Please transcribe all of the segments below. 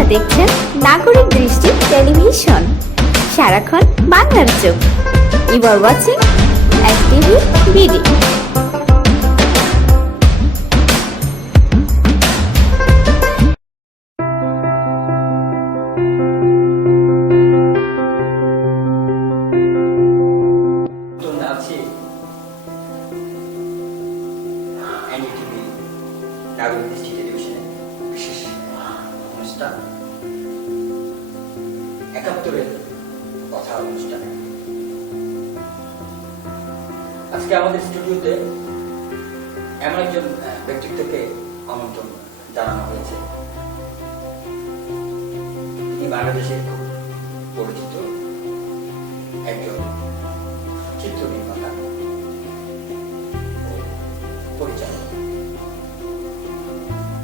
আপনারা দেখছেন নাগরিক দৃষ্টি টেলিভিশন, সারাক্ষণ বাংলার চোখ। You are watching STV BD. নাগরিক দৃষ্টি টেলিভিশনের বিশেষ অনুষ্ঠান ৭১-এর কথা অনুষ্ঠান। আজকে আমাদের স্টুডিওতে এমন একজন ব্যক্তিত্বকে আমন্ত্রণ জানানো হয়েছে। তিনি বাংলাদেশের খুব পরিচিত একজন চিত্র নির্মাতা ও পরিচালক।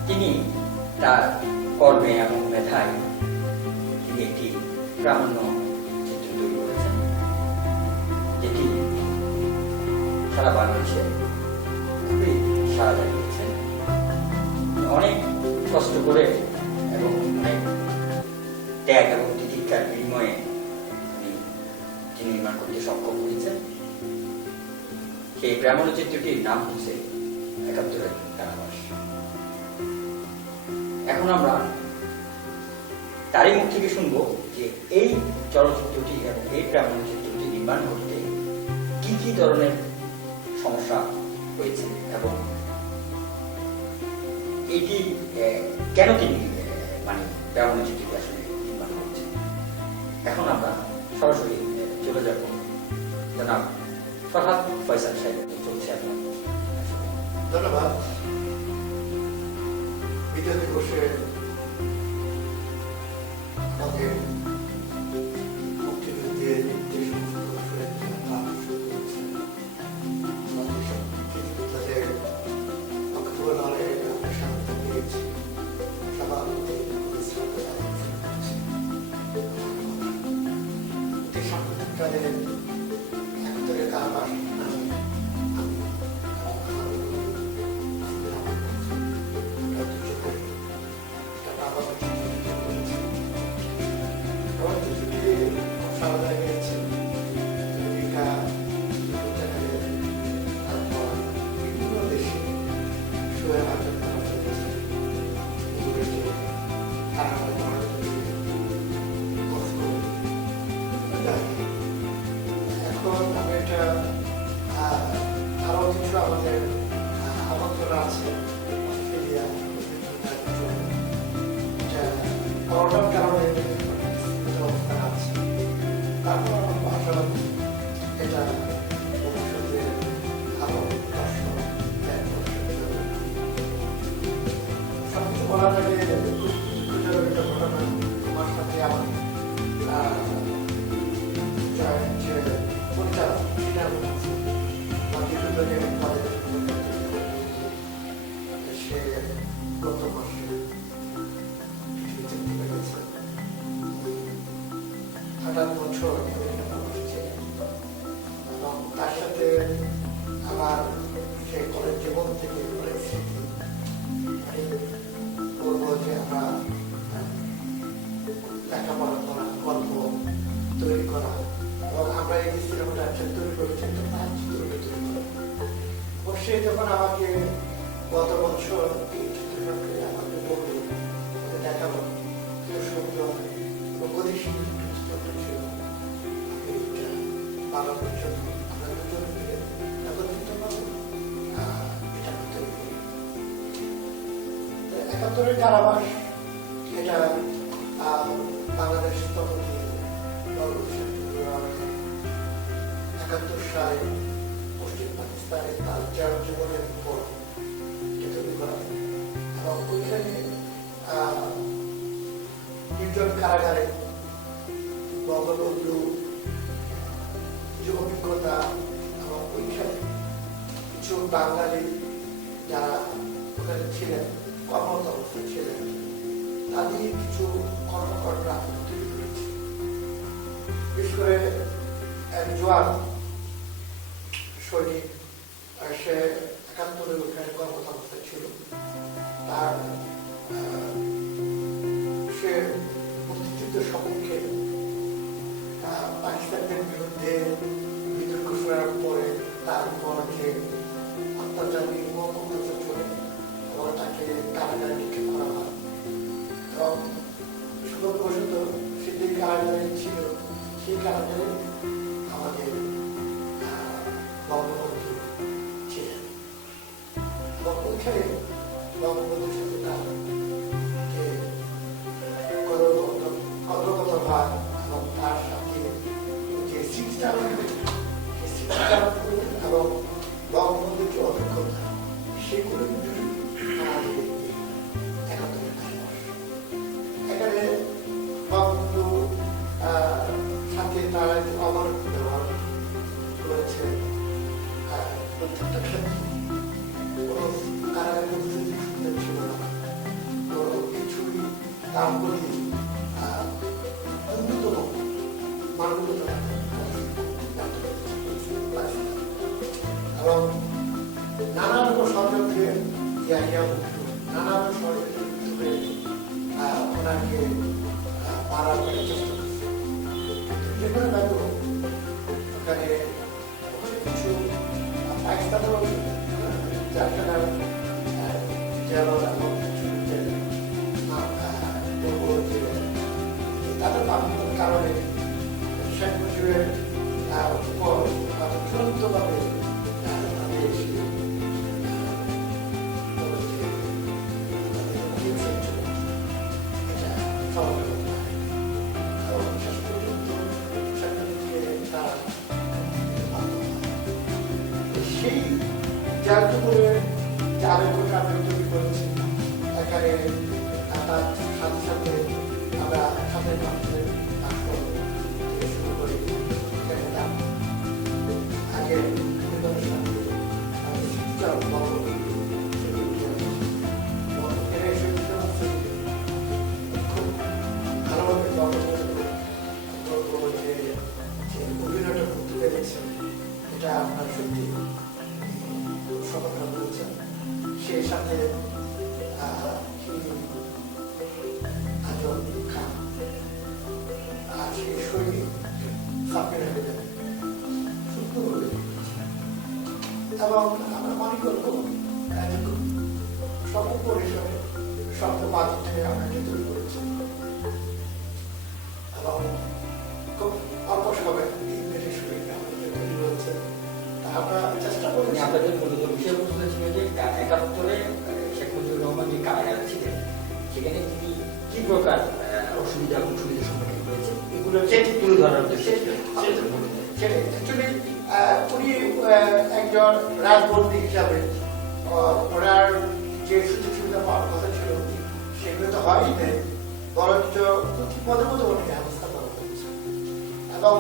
তিনি তার কর্মে এবং মেধায় তিনি একটি প্রামাণ্য চিত্র তৈরি করেছেন, যেটি সারা বাংলাদেশে খুবই সাড়া জাগিয়েছে। অনেক কষ্ট করে এবং অনেক ত্যাগ এবং তিতিক্ষার বিনিময়ে তিনি নির্মাণ করতে সক্ষম হয়েছেন। সেই প্রামাণ্য চিত্রটির নাম হচ্ছে ৭১-এর কারাবাস। এখন আমরা তারই মুখ থেকে শুনবো যে এই চলচ্চিত্রটি এবং এই প্রামাণ্য চিত্রটি নির্মাণ করতে কি কি ধরনের সমস্যা হয়েছে এবং এটি কেন তিনি প্রামাণ্য চিত্রটি আসলে নির্মাণ করছে। এখন আমরা সরাসরি চলে যাব জনাব ফরহাদ ফয়সাল সাহেব। চলছে আপনার। ধন্যবাদ। বিজয় দিবসে আমাদের মুক্তিযুদ্ধের যে সমস্ত তাদের অক্ষরে সামনে দিয়েছি সভাপতি সাংবাদিকদের ৭১-এর কারাবাস আরো কিছু আমাদের আমন্ত্রণ আছে করোনার কারণে অবস্থান আছে। তারপর আমার ভাষা এটা ভবিষ্যতে আরো সবকিছু বলার আগে একটা ঘটনা তোমার সাথে আমার পরিচালক সে গত মাসে হঠাৎ বছর এবং তার সাথে আমার সেই কলেজ জীবন থেকে অনেক স্মৃতি। বলবো যে আমরা লেখাপড়া করা, গল্প তৈরি করা এবং আমরা এই সিনেমাটা তৈরি করেছি তার চিত্রটা তৈরি করা। সে যখন আমাকে গত বছর এই চিত্রটাকে আমাকে বলল, দেখাবো সুন্দর গতিশীল চিত্রটা ছিল। বানানোর জন্য আমরা দুজন মিলে একত্রিত করবো এটা তৈরি করি। ৭১-এর কারাবাস এটা বাংলাদেশ তখন ৭১ সালে পশ্চিম পাকিস্তানে তার জীবনের উপর তৈরি করা এবং ওইখানে নির্জন কারাগারে বঙ্গবন্ধু কিছু অভিজ্ঞতা এবং ওইখানে কিছু বাঙালি যারা ওখানে ছিলেন, কর্মরত অবস্থায় ছিলেন, তাদের কিছু কর্মকর্তা তৈরি করেছে। বিশেষ করে এক জোয়ান সৈনিক, সে ৭১-এর ওখানে কর্মরত অবস্থায় ছিল। তার সে স্বৈরাচারীদের বিরুদ্ধে বিদ্রোহ ঘোষণার পরে তার উপরে অত্যাচার নির্মম অত্যাচার চলে এবং তাকে কারাগারে নিক্ষেপ করা হয় এবং সৌভাগ্যবশত সে যে কারাগারে ছিল সেই কারাগারে আমাদের বঙ্গবন্ধু ছিলেন এবং ওইখানে বঙ্গবন্ধুর সাথে তার যে কথোপকথন হয় এবং তার সাথে যে স্মৃতিচারণ সেই স্মৃতিচারণ এবং বঙ্গবন্ধুর যে অভিজ্ঞতা সেগুলো কিন্তু আমাদের একাত্তরের ধারাবাস এখানে বঙ্গবন্ধু সাথে তারা যে অমানবিক ব্যবহার করেছে প্রত্যেকটা ক্ষেত্রে কোনো কারাগারের মধ্যে সুবিধা ছিল না কোনো কিছুই তার প্রতি ন্যূনতম মানবতা এবং নানা রকম ষড়যন্ত্রে ইয়াহিয়া মুক্ত নানা রকম ষড়যন্ত্রে ওনাকে মারার চেষ্টা করছে যেখানে লাগলো ওখানে কিছু পাকিস্তানেরও যার জেলার এবং তাদের মাধ্যমের কারণে শেখ মুজিবের উপর চূড়ান্তভাবে সেই জাতীয় আবেদন আবেদন তৈরি করেছি এখানে তার সাথে সাথে আমরা সাথে মানুষের শুরু করি আগে খুব ভালোভাবে অভিনয়টা করতে পেরেছেন এটা আপনার সত্যি সফলতা করেছেন সেই সাথে আজম খান আর সেই শৈলী সাপের এবং আমরা মনে করবো সর্বপরিসরে শব্দ মাধ্যমে আমরা তৈরি করেছি এবং খুব অল্প সময় ইংরেজি শৈলী আমাদের তৈরি হয়েছে আমরা চেষ্টা করেছি আপনাদের মূলত বিষয়বস্তু ছিল যে ৭১-এ শেখ মুজিবুর রহমান যে কারাগারে ছিলেন সেখানে তিনি কি প্রকার অসুবিধা এবং সুবিধার সম্মুখীন হয়েছে এগুলো তুলে ধরার উদ্দেশ্যে উনি একজন রাজবন্দী হিসাবে ওনার যে সুযোগ সুবিধা পাওয়ার কথা ছিল সেগুলো তো হয়ই নেই বরঞ্চ প্রতি পদে পদে ওনাকে ব্যবস্থা করা হয়েছে এবং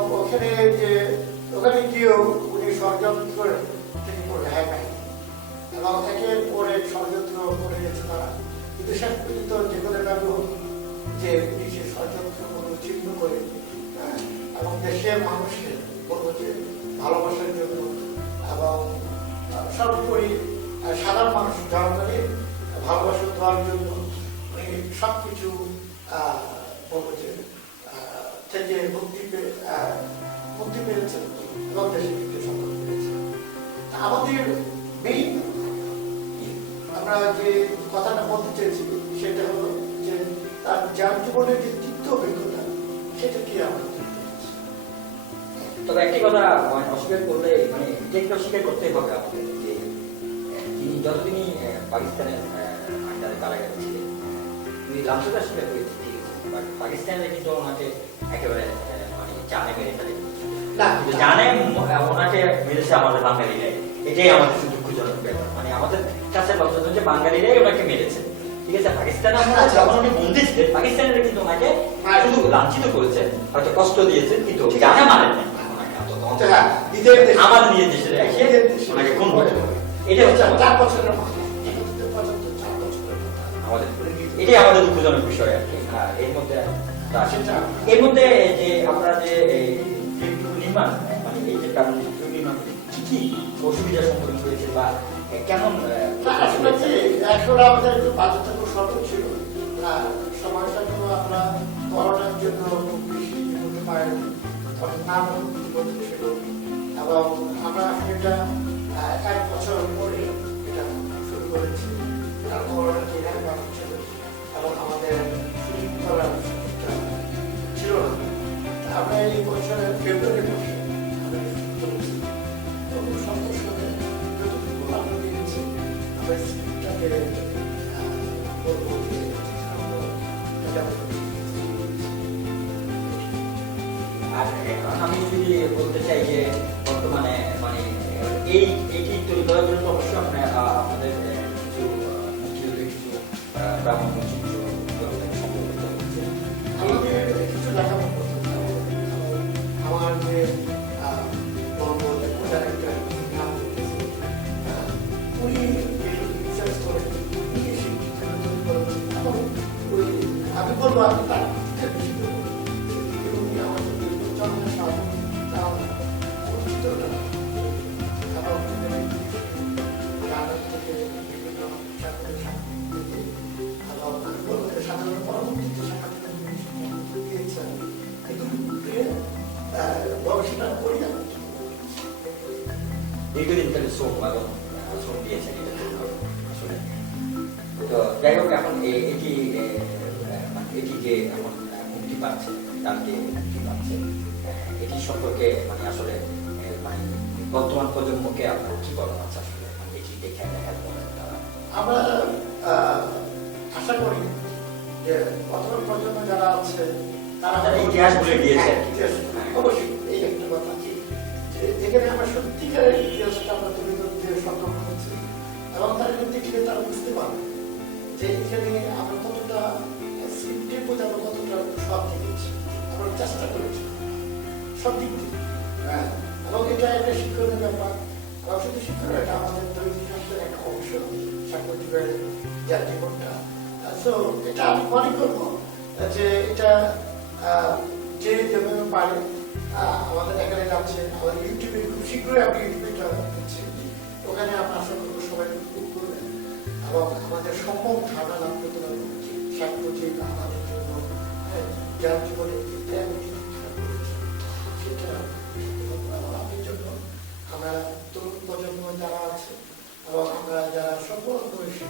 ওখানে গিয়েও উনি ষড়যন্ত্র থেকে রেহাই পায়নি এবং একের পরে ষড়যন্ত্র করে গেছে তারা কিন্তু শেষ পর্যন্ত যে কোনো ব্যাপার যে উনি সে ষড়যন্ত্র চিহ্ন করে এবং দেশের মানুষকে বলবো যে ভালোবাসার জন্য এবং সর্বোপরি সাধারণ মানুষ জনগণের ভালোবাসা দেওয়ার জন্য উনি সবকিছু বলবো যে থেকে মুক্তি পেয়েছেন এবং দেশে ফিরতে সফল পেয়েছেন আমাদের মেইন আমরা যে কথাটা বলতে চেয়েছি সেটা হলো যে তার যার জীবনের যে তিক্ত অভিজ্ঞতা সেটা কি আমাদের তবে একটি কথা অস্বীকার করলে মানে এটা অস্বীকার করতেই হবে আমাদের যে তিনি যতদিনই পাকিস্তানের আন্ডারে কারাগারে ছিলেন তিনি লাঞ্ছনার শিকার হয়েছে ঠিক আছে বাট পাকিস্তানের কিন্তু ওনাকে একেবারে মানে জানে মেরে ফেলে জানে ওনাকে মেরেছে আমাদের বাঙালিরাই এটাই আমাদের শুধু দুঃখজনক ব্যাপার মানে আমাদের কাছে লজ্জাজনক যে বাঙালিরাই ওনাকে মেরেছে ঠিক আছে পাকিস্তানে আমরা যখন উনি বন্দী ছিলেন পাকিস্তানের কিন্তু ওনাকে শুধু লাঞ্ছিত করেছে হয়তো কষ্ট দিয়েছে কিন্তু জানে মারেন না আমাদের নিজের দেশে এসে ওনাকে খুন করতে হবে এটা হচ্ছে আমাদের এটাই আমাদের দুঃখজনক বিষয় আর কি এর মধ্যে যে আমরা যে নির্মাণ মানে এই যে কারণ নির্মাণ কি কি অসুবিধার সম্মুখীন হয়েছে বা কেমন আসলে আমাদের একটু বাজেটটা খুব স্বল্প ছিল সময়টা আমরা করোনার জন্য খুব বেশি করতে পারিনি তখন নাম ছিল এবং আমরা আসলে এটা 1 বছর পরে এটা শুরু করেছি। তারপর যেখানে মানুষ ছিল এবং আমাদের শুটিং করার সুযোগটা ছিল না। আমরা এই বছরের ফেব্রুয়ারি মাসে আমরা শুরু করেছি এবং সন্তোষ করে যতটুকু আমরা পেয়েছি আমরা স্ক্রিপ্টটাকে বলবো যে এটা আর এখন আমি যদি বলতে চাই যে বর্তমানে মানে এটি তৈরি করার জন্য অবশ্যই আপনাদের কিছু কিছু ব্রাহ্মণ চিত্র সংগ্রহ করতে হচ্ছে। আমাদের কিছু লেখাপড়া করতে হবে। আমার যে বলবো যে ওটার একটা নাম দিতেছে, উনি রিসার্চ করে উনি শিক্ষিত করেছেন এবং আমি বলবো আমি তার বেশি করবো উনি আমাদের জন্মের সাথে তার পরিচিত এবং রান্নার থেকে বিভিন্ন চাকরির সাথে এবং আমি বলবো যে সাধারণ পরবর্তীতে সাক্ষাৎকার দিয়েছেন কিন্তু গবেষণা করি না। দীর্ঘদিন ধরে শ্রম এবং শ্রম দিয়েছেন আসলে। তো যাই হোক এখন এটি মানে এটি যে এখন মুক্তি পাচ্ছে, কালকে মুক্তি পাচ্ছে, এটি সম্পর্কে মানে আসলে মানে বর্তমান প্রজন্মকে আপনার কি বলা আছে আসলে মানে এটি দেখে দেখার পরে আমরা আশা করি যে বর্তমান প্রজন্ম যারা আছে তারা ইতিহাস ভুলে গিয়েছে। অবশ্যই এই একটা কথা যে যেখানে আমরা সত্যিকারের ইতিহাসটা আমরা তুলে ধরতে সক্ষম হচ্ছি এবং তারা দেখলে তারা বুঝতে পারবে যে এখানে আমরা কতটা স্ক্রিপ্টের প্রতি আমরা কতটা সব দিয়েছি, আমরা চেষ্টা করেছি সব দিক দিয়ে। হ্যাঁ, এবং এটা একটা শিক্ষণের ব্যাপার এবং শুধু শিক্ষণ এটা আমাদের দৈনিক একটা অংশ সাংবাদিকের যার জীবনটা। সো এটা আমি মনে করবো যে এটা যে যেভাবে পারে আমাদের এখানে যাচ্ছে, আমাদের ইউটিউবে খুব শীঘ্রই আপনি ইউটিউবটা দিচ্ছি, ওখানে আমরা আশা করবো সবাই উপভোগ করবেন এবং আমাদের সম্ভব ধারণা লাভ করতে পারবো সাংবাদিক আমাদের জন্য যার জীবনে সেটা আমাদের জন্য আমরা তরুণ প্রজন্ম যারা আছে এবং আমরা যারা সকল বয়সী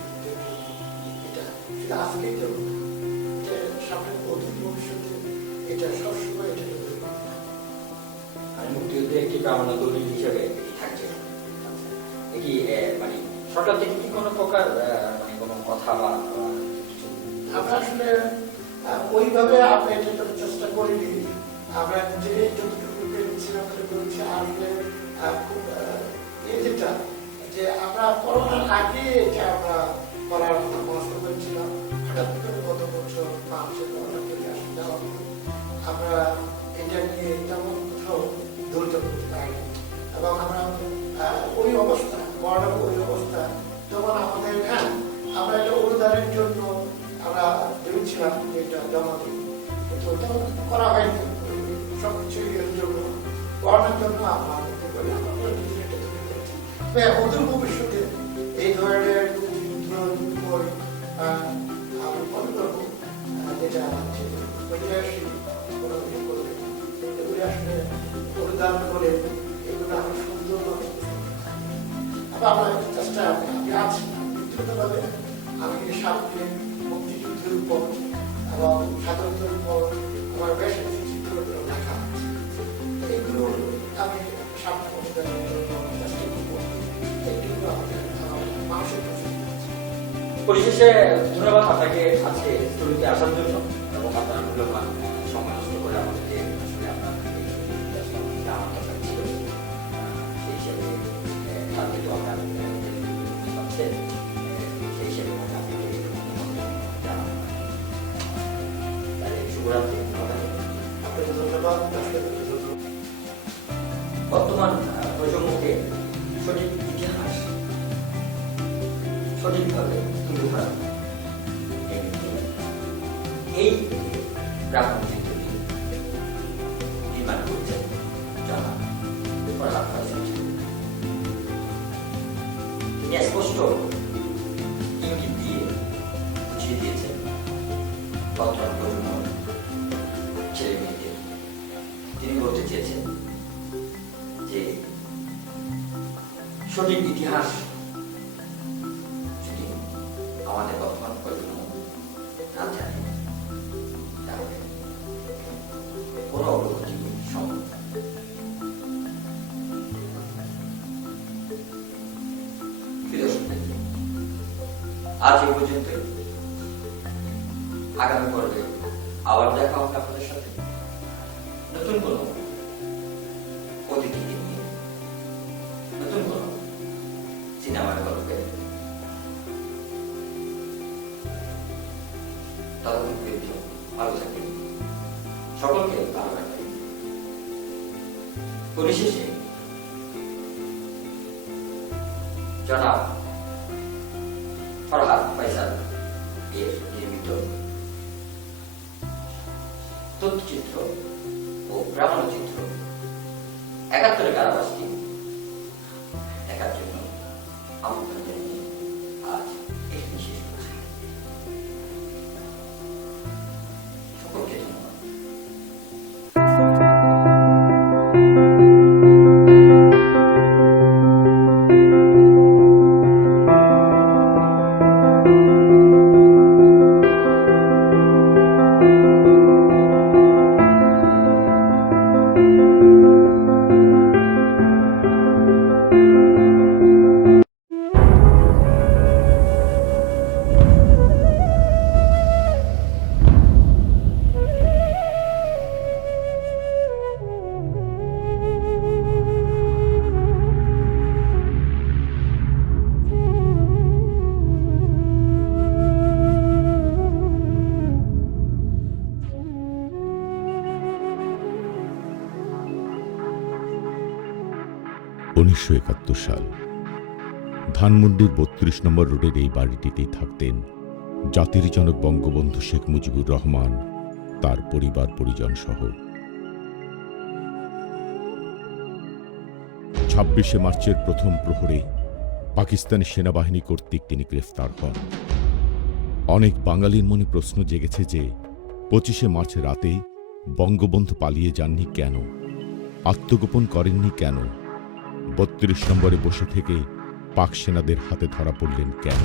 এটা শুধু আজকেই তো সামনের অদূর ভবিষ্যতে এটা সবসময় এটা আর মুক্তিযুদ্ধের একটি প্রামাণ্য দলিল হিসেবে এটি থাকছে। এটি মানে সরকার থেকে কি কোনো প্রকার মানে কোনো কথা বা কিছু আমরা আসলে ওইভাবে আমরা এটা করার চেষ্টা করিনি। আমরা যে যতটুকু পেরেছি আমরা করেছি। আসলে যেটা যে আমরা করোনার আগে এটা আমরা করার পরামর্শ করেছিলাম, হঠাৎ করে গত বছর মার্চে করোনা চলে আসে যাওয়ার আমরা এটা নিয়ে তেমন কোথাও ধৈর্য করতে পারিনি এবং আমরা ওই অবস্থা করোনার ওই অবস্থা যখন আমাদের আমরা এটা অনুদানের জন্য আমরা ভেবেছিলাম যে এটা জমা দিই, কিন্তু ওটা করা হয়নি সবকিছুই এর জন্য করোনার জন্য আমরা অদূর ভবিষ্যতে এই ধরনের বই আমি মনে করবো যেটা ঐতিহাসিক কোনো কিছু করবে এগুলি আসলে অনুদান করে এগুলো আমরা সুন্দরভাবে আবার আমার একটা চেষ্টা আমি আছি ব্যক্তিগতভাবে আমি সামনে মুক্তিযুদ্ধের উপর এবং স্বাধীনতার উপর আমার বেশ কিছু চিত্র লেখা আছে, এগুলো আমি সামনে অনুদানের জন্য চেষ্টা করবো। এইগুলো আমাদের মানুষের পরিশেষে ধন্যবাদ আপনাকে আজকে স্টুডিওতে আসার জন্য এবং আপনার মূল্যবান সময় নষ্ট করে আমাদেরকে আসলে আপনার জানার দরকার ছিল। সেই হিসেবে তাদের তো আপনার পাচ্ছেন সেই হিসেবে আপনাকে তাহলে শুভরাত্রি। আপনাকে ধন্যবাদ। বর্তমান প্রজন্মকে সঠিক ইতিহাস সঠিকভাবে তুলে ধরা এই ব্রাহ্মণ চিত্রটি নির্মাণ করছেন যারা ফরহাদ ফয়সাল। তিনি স্পষ্ট ইঙ্গিত দিয়ে বুঝিয়ে দিয়েছেন বর্তমান প্রজন্ম ছেলে মেয়েদের। তিনি বলতে চেয়েছেন সঠিক ইতিহাস যদি আমাদের বর্তমান প্রজন্ম না জানে তাহলে কোনো অগ্রগতি সম্ভব না। আজ এই পর্যন্ত, আগামী পর্বে আবার দেখা হবে আপনাদের সাথে নতুন কোনো অতিথিকে নিয়ে, নতুন কোনো সিনেমার গল্পে। ততদিন পর্যন্ত ভালো থাকবেন, সকলকে ভালো রাখবেন। পরিশেষে জনাব ফরহাদ ফয়সাল এর নির্মিত তথ্যচিত্র ও প্রামাণ্যচিত্র ৭১ কারাবাসটি দেখার জন্য আমন্ত্রণ জানিয়ে আজ এখানে শেষ করছি। সকলকে ধন্যবাদ। সাল ধানমন্ডির ৩২ নম্বর রোডের এই বাড়িটিতেই থাকতেন জাতির জনক বঙ্গবন্ধু শেখ মুজিবুর রহমান, তার পরিবার পরিজন সহ। ২৬শে মার্চের প্রথম প্রহরে পাকিস্তানি সেনাবাহিনী কর্তৃক তিনি গ্রেফতার হন। অনেক বাঙালির মনে প্রশ্ন জেগেছে যে ২৫শে মার্চ রাতে বঙ্গবন্ধু পালিয়ে যাননি কেন, আত্মগোপন করেননি কেন, ৩২ নম্বরে বসে থেকে পাক সেনাদের হাতে ধরা পড়লেন কেন?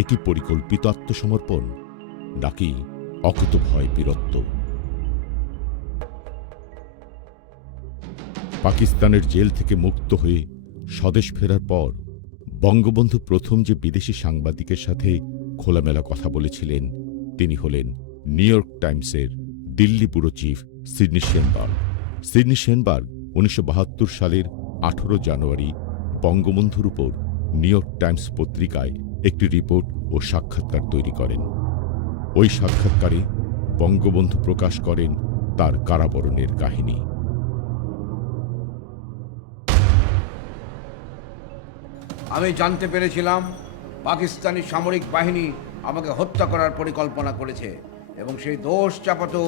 এটি পরিকল্পিত আত্মসমর্পণ নাকি অকুতোভয় বীরত্ব? পাকিস্তানের জেল থেকে মুক্ত হয়ে স্বদেশ ফেরার পর বঙ্গবন্ধু প্রথম যে বিদেশি সাংবাদিকের সাথে খোলামেলা কথা বলেছিলেন তিনি হলেন নিউ ইয়র্ক টাইমসের Delhi bureau chief Sydney Schanberg. Sydney Schanberg ১৯৭২ সালের ১৮ জানুয়ারি বঙ্গবন্ধুর উপর নিউ ইয়র্ক টাইমস পত্রিকায় একটি রিপোর্ট ও সাক্ষাৎকার তৈরি করেন। ওই সাক্ষাৎকারে বঙ্গবন্ধু প্রকাশ করেন তার কারাবরণের কাহিনী। আমি জানতে পেরেছিলাম পাকিস্তানি সামরিক বাহিনী আমাকে হত্যা করার পরিকল্পনা করেছে এবং সেই দোষ চাপাতো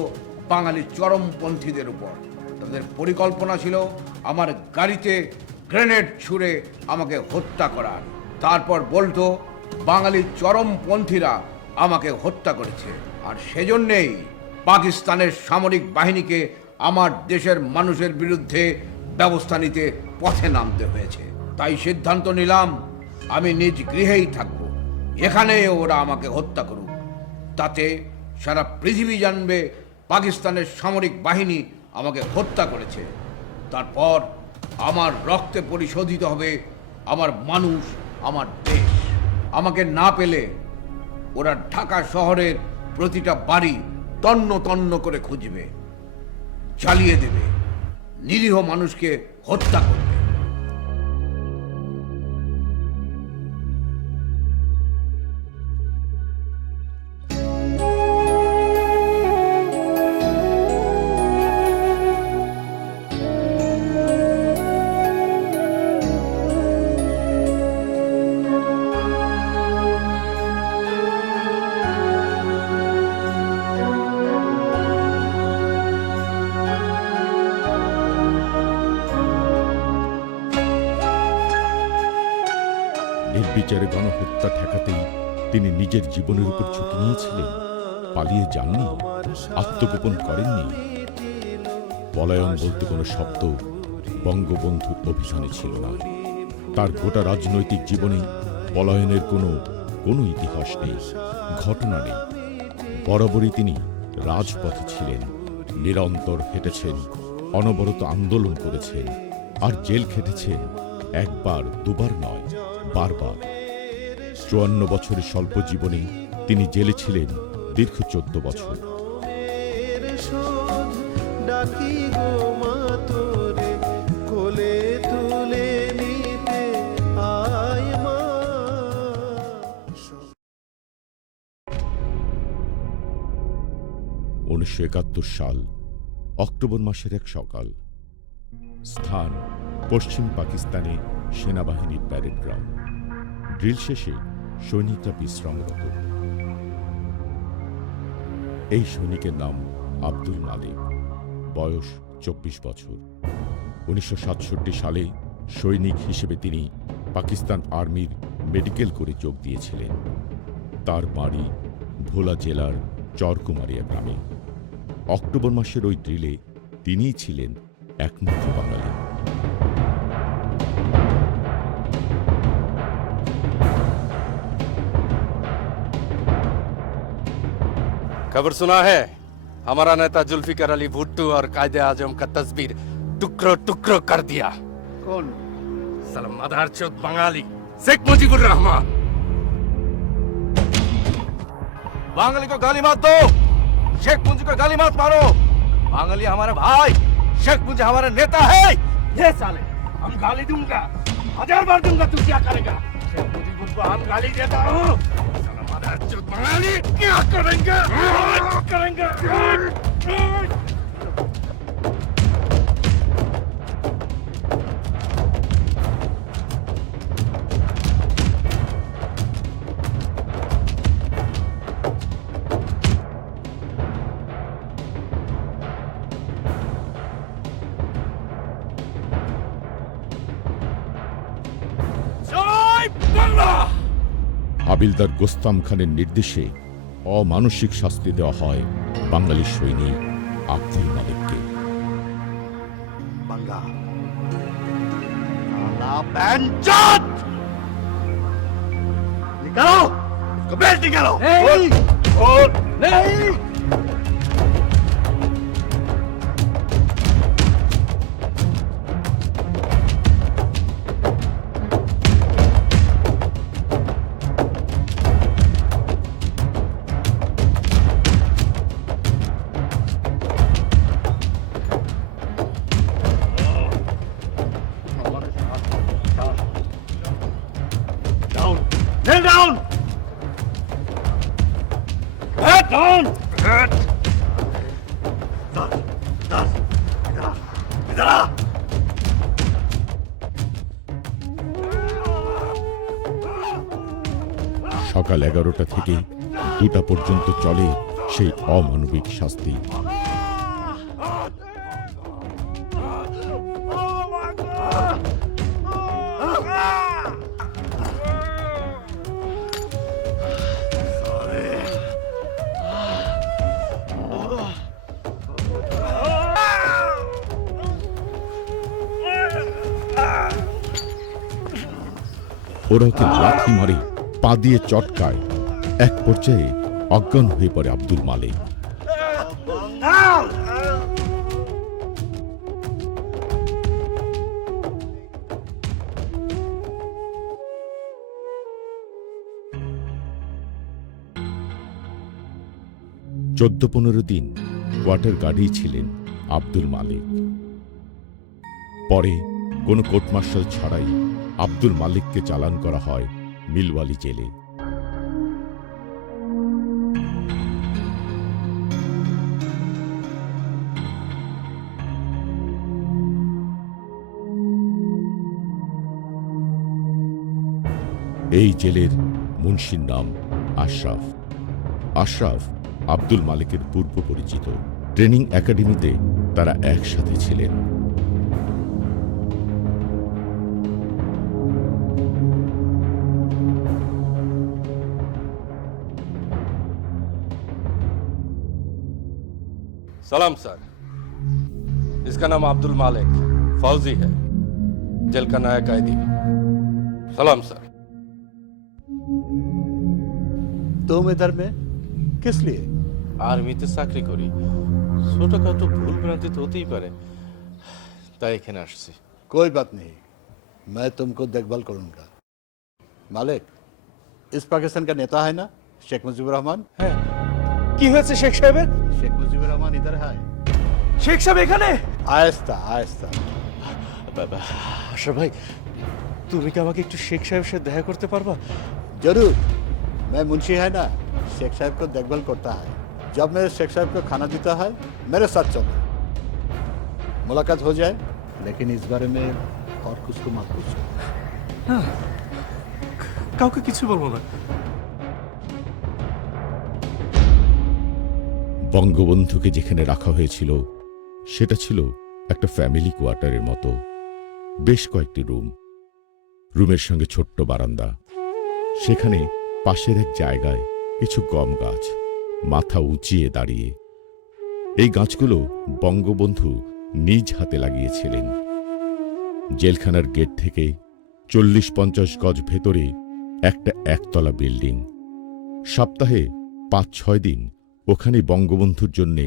বাঙালি চরমপন্থীদের উপর। তাদের পরিকল্পনা ছিল আমার গাড়িতে গ্রেনেড ছুঁড়ে আমাকে হত্যা করার, তারপর বলতো বাঙালি চরমপন্থীরা আমাকে হত্যা করেছে, আর সেজন্যেই পাকিস্তানের সামরিক বাহিনীকে আমার দেশের মানুষের বিরুদ্ধে ব্যবস্থা নিতে পথে নামতে হয়েছে। তাই সিদ্ধান্ত নিলাম আমি নিজ গৃহেই থাকব, এখানে ওরা আমাকে হত্যা করুক, তাতে সারা পৃথিবী জানবে পাকিস্তানের সামরিক বাহিনী আমাকে হত্যা করেছে। তারপর আমার রক্তে পরিশোধিত হবে আমার মানুষ, আমার দেশ। আমাকে না পেলে ওরা ঢাকা শহরের প্রতিটা বাড়ি তন্ন তন্ন করে খুঁজবে, জ্বালিয়ে দেবে, নিরীহ মানুষকে হত্যা করবে। নির্বিচারে গণহত্যা ঠেকাতেই তিনি নিজের জীবনের উপর ঝুঁকি নিয়েছিলেন। পালিয়ে যাননি, আত্মগোপন করেননি। পলায়ন বলতে কোনো শব্দ বঙ্গবন্ধুর অভিযানে ছিল না। তার গোটা রাজনৈতিক জীবনে পলায়নের কোনো কোনো ইতিহাস নেই, ঘটনা নেই। বরাবরই তিনি রাজপথে ছিলেন, নিরন্তর হেঁটেছেন, অনবরত আন্দোলন করেছেন, আর জেল খেটেছেন একবার দুবার নয়, বারবার। ৫৪ বছরের স্বল্প জীবনে তিনি জেলে ছিলেন দীর্ঘ ১৪ বছর। ডাকি গো মা তোরে কোলে তুলে নিতে আয় মা। ১৯৭১ সাল অক্টোবর মাসের এক সকাল। স্থান পশ্চিম পাকিস্তানে সেনাবাহিনীর প্যারেড গ্রাউন্ড। ড্রিল শেষে সৈনিকরা বিশ্রামরত। এই সৈনিকের নাম আব্দুল মালিক, বয়স ২৪ বছর। ১৯৬৭ সালে সৈনিক হিসেবে তিনি পাকিস্তান আর্মির মেডিকেল করে যোগ দিয়েছিলেন। তার বাড়ি ভোলা জেলার চরকুমারিয়া গ্রামে। অক্টোবর মাসের ওই ড্রিলে তিনিই ছিলেন একমাত্র বাঙালি। खबर सुना है हमारा नेता जुल्फिकार अली भुट्टो और कायदे आजम का तस्वीर टुकड़ों टुकड़ों कर दिया। कौन? साला मदरचोद बंगाली शेख मुजीबुर रहमान। बांगाली को गाली मत दो, शेख मुजीब को गाली मत मारो। बांगाली हमारा भाई, शेख मुजीब हमारा नेता है। ये साले हम गाली दूंगा, 1000 बार दूंगा, तू क्या करेगा? शेख मुजीब को हम गाली देता हूँ। साला मदरचोद बंगाली क्या करेंगे? क्या करेंगे? জয় বাংলা। হাবিলদার গোস্তাম খানের নির্দেশে অমানসিক শাস্তি দেওয়া হয় বাঙালি সৈনিক আব্দুল মালিককে। बंगा साला बैंचोद निकालो इसको, बेच निकालो। और नहीं down, kneel down, head down, head. इधर इधर आ। সকাল ১১টা থেকে ২টা পর্যন্ত চলে সেই অমানবিক শাস্তি। ওরা ওকে লাথি মারে, পা দিয়ে চটকায়। এক পর্যায়ে অজ্ঞান হয়ে পড়ে আব্দুল মালিক। চোদ্দ ১৫ দিন কোয়ার্টার গার্ডেই ছিলেন আব্দুল মালিক। পরে কোনো কোর্ট মার্শাল ছাড়াই আব্দুল মালিককে চালান করা হয় মিলওয়ালি জেলে। এই জেলের মুন্সির নাম আশরাফ। আশরাফ আব্দুল মালিকের পূর্ব পরিচিত। ট্রেনিং একাডেমিতে তারা একসাথে ছিলেন। सलाम सर, इसका नाम अब्दुल मालिक फौजी है, जेल का नया कैदी। सलाम सर। तुम इधर में किस लिए? আর্মিতে চাকরি করি, ছোটখাটো ভুল ভ্রান্তি তো হতেই পারে, তাই এখানে আসছি। कोई बात नहीं, मैं तुमको देखभाल करूंगा। मालिक, इस पाकिस्तान का नेता है ना शेख मुजीबुर रहमान? হ্যাঁ, কি হয়েছে শেখ সাহেবের? शेख मुजीबुर रहमान इधर है। শেখ সাহেব এখানে? आहिस्ता आहिस्ता। বাবা, আশরাফ ভাই, তুমি কি আমাকে একটু শেখ সাহেবের সাথে দেখা করতে পারবা? जरूर, मैं मुंशी है ना, शेख साहब को देखभाल करता है। जब मैं शेख साहब को खाना देता है मेरे साथ चलो, मुलाकात हो जाए। लेकिन इस बारे में और कुछ को मत पूछो। কাউকে কিছু বলবো না। বঙ্গবন্ধুকে যেখানে রাখা হয়েছিল সেটা ছিল একটা ফ্যামিলি কোয়ার্টারের মতো। বেশ কয়েকটি রুম, রুমের সঙ্গে ছোট্ট বারান্দা। সেখানে পাশের এক জায়গায় কিছু গম গাছ, মাথা উঁচিয়ে দাঁড়িয়ে। এই গাছগুলো বঙ্গবন্ধু নিজ হাতে লাগিয়েছিলেন। জেলখানার গেট থেকে 40-50 গজ ভেতরে একটা একতলা বিল্ডিং। সপ্তাহে 5-6 দিন ওখানে বঙ্গবন্ধুর জন্যে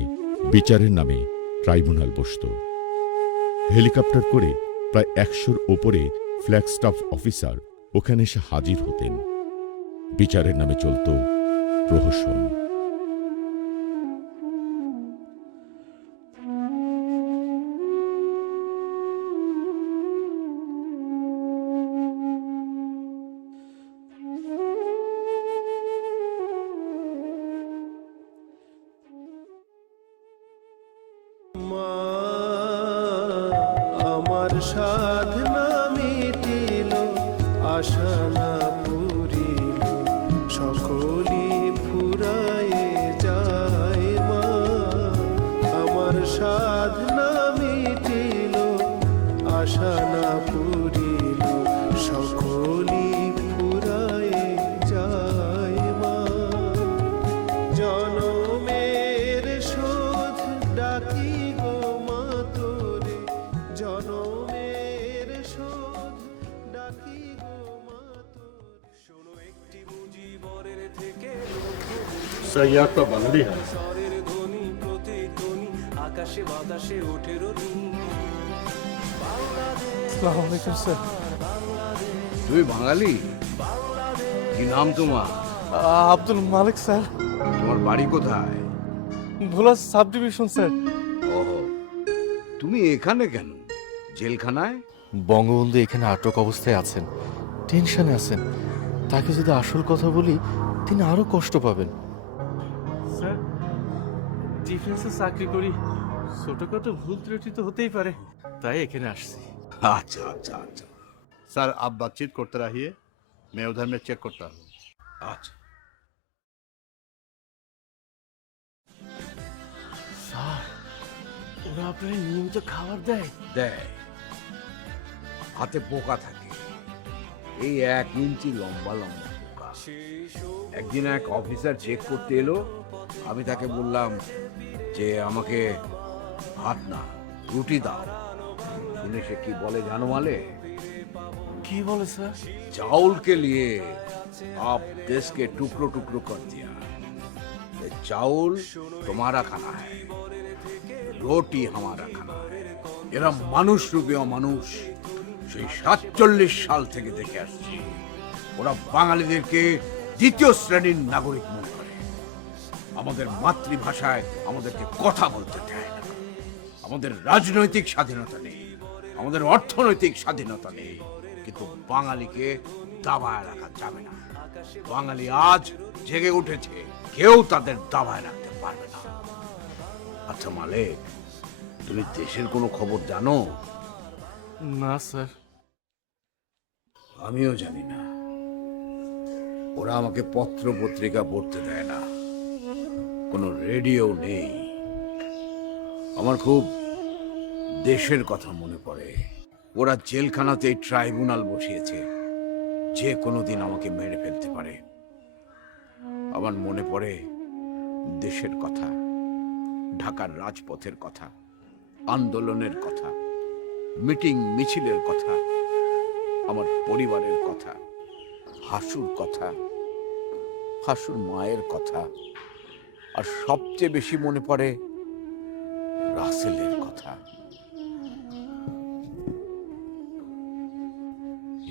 বিচারের নামে ট্রাইব্যুনাল বসত। হেলিকপ্টার করে প্রায় 100-র ওপরে ফ্ল্যাগ স্টাফ অফিসার ওখানে এসে হাজির হতেন। বিচারের নামে চলত প্রহসন। মা আমার সাধনা মিটিল, আশা না পুরিল, সকলি ফুরায়ে যায়। মা আমার সাধনা মিটিল, আশা না পুরিল, সকলি ফুরায়ে যায়। মা জনমের শোধ ডাকি গো মা তোরে, জনমের শোধ ডাকি গো মা তোরে। শোনো একটি বুঝি বরের থেকে सैयाद तो बंगली है। স্বরের ধ্বনি প্রতিধ্বনি আকাশে বাতাসে ওঠে রনি। আসসালামু আলাইকুম স্যার। তুই বাঙালি? কি নাম তোমার? আব্দুল মালিক স্যার। তোমার বাড়ি কোথায়? ভোলা সাব ডিভিশন স্যার। ওহো, তুমি এখানে কেন? জেলখানায়? বঙ্গবন্ধু এখানে আটক অবস্থায় আছেন, টেনশনে আছেন। তাকে যদি আসল কথা বলি তিনি আরো কষ্ট পাবেন। স্যার, ডিফেন্সে চাকরি করি, ছোটখাটো ভুল ত্রুটি তো হতেই পারে, তাই এখানে আসছি। আচ্ছা আচ্ছা আচ্ছা सर आप बातचीत करते रहिए, मैं उधर में चेक करता हूँ। আচ্ছা। স্যার, ওরা আপনার নিয়মিত খাবার দেয়? দেয়। হাতে পোকা থাকে, এই 1 ইঞ্চি লম্বা লম্বা পোকা। একদিন এক অফিসার চেক করতে এলো, আমি তাকে বললাম যে আমাকে ভাত না রুটি দাও। শুনে সে কি বলে জানো মালে? কি বলে স্যার? चावल के लिए आप देश के टुकड़ों टुकड़ों कर दिया। ये चावल तुम्हारा खाना है, रोटी हमारा खाना है। এরা মানুষ রূপী মানুষ সেই 47 সাল থেকে দেখে আসছি। ওরা বাঙালিদেরকে দ্বিতীয় শ্রেণীর নাগরিক মনে করে। আমাদের মাতৃভাষায় আমাদেরকে কথা বলতে দেয় না। আমাদের রাজনৈতিক স্বাধীনতা নেই, আমাদের অর্থনৈতিক স্বাধীনতা নেই, কিন্তু বাঙালিকে দাবায় রাখা যাবে না। বাঙালি আজ জেগে উঠেছে, কেউ তাদের দাবায় রাখতে পারবে না। আচ্ছা মালিক, তুমি দেশের কোনো খবর জানো? না স্যার। আমিও জানি না। ওরা আমাকে পত্র পত্রিকা পড়তে দেয় না, কোনো রেডিও নেই। আমার খুব দেশের কথা মনে পড়ে। ওরা জেলখানাতে ট্রাইব্যুনাল বসিয়েছে, যে কোনোদিন আমাকে মেরে ফেলতে পারে। আমার মনে পড়ে দেশের কথা, ঢাকার রাজপথের কথা, আন্দোলনের কথা, মিটিং মিছিলের কথা। আমার পরিবারের কথা, হাসুর কথা, হাসুর মায়ের কথা, আর সবচেয়ে বেশি মনে পড়ে রাসেলের কথা।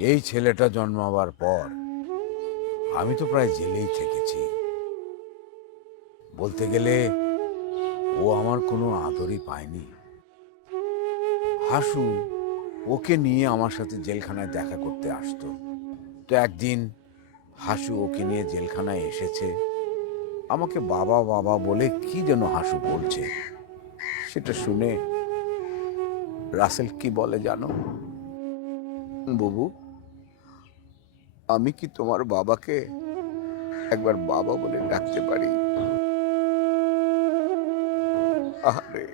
এই ছেলেটা জন্মাবার পর আমি তো প্রায় জেলেই থেকেছি। বলতে গেলে ও আমার কোনো আদরই পায়নি। হাসু ওকে নিয়ে আমার সাথে জেলখানায় দেখা করতে আসতো। তো একদিন হাসু ওকে নিয়ে জেলখানায় এসেছে। আমাকে বাবা বাবা বলে কি যেন হাসু বলছে। সেটা শুনে রাসেল কি বলে জানো? বাবু, আমি কি তোমার বাবাকে একবার বাবা বলে ডাকতে পারি? আরে